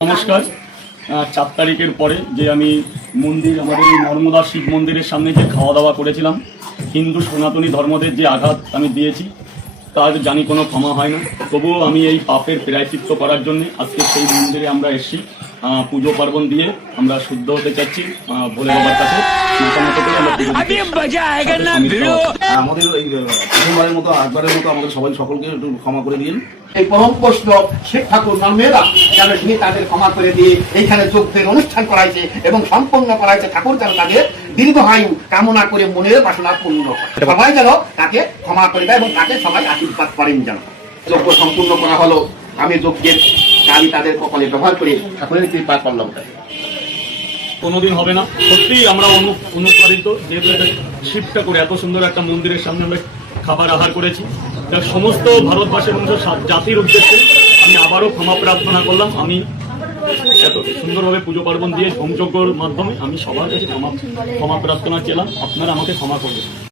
নমস্কার। 4 তারিখের পরে যে আমি মন্দির আমাদের এই নর্মদা শিব মন্দিরের সামনে যে খাওয়া দাওয়া করেছিলাম, হিন্দু সনাতনী ধর্মদের যে আঘাত আমি দিয়েছি তার জানি কোনো ক্ষমা হয় না। তবুও আমি এই পাপের প্রায়শ্চিত্ত করার জন্য আজকে সেই মন্দিরে আমরা এসেছি। পুজো পার্বণ দিয়ে আমরা শুদ্ধ হতে চাচ্ছি ভোলে বাবার কাছে। আমাদের এই প্রথমবারের মতো একবারের মতো আমাদের সবাই সকলকে একটু ক্ষমা করে দিন। এই পরম বৈষ্ণব শিব ঠাকুর মেয়েরা যেন তিনি তাদের ক্ষমা করে দিয়ে এইখানে যজ্ঞের অনুষ্ঠান করাইছে এবং সম্পন্ন করাইছে। ঠাকুর যেন তাদের দীর্ঘায়ু কামনা করে মনের বাসনা পূর্ণ হয়। সবাই যেন তাকে ক্ষমা করে দেয় এবং তাকে সবাই আশীর্বাদ করেন। যেন যজ্ঞ সম্পূর্ণ করা হলো। আমি যজ্ঞের গাড়ি তাদের কপালে ব্যবহার করে ঠাকুরের কৃপা করলাম। কোনোদিন হবে না। সত্যিই আমরা অনুপ্রাণিত, যেহেতু এটা শিব ঠাকুর এত সুন্দর একটা মন্দিরের সামনে আমরা খাবার আহার করেছি। সমস্ত ভারতবাসীর জাতির উদ্দেশ্যে আমি আবারও ক্ষমা প্রার্থনা করলাম। আমি এত সুন্দরভাবে পুজো পার্বণ দিয়ে হোমযজ্ঞের মাধ্যমে আমি সবার কাছে ক্ষমা প্রার্থনা চেলাম। আপনারা আমাকে ক্ষমা করবেন।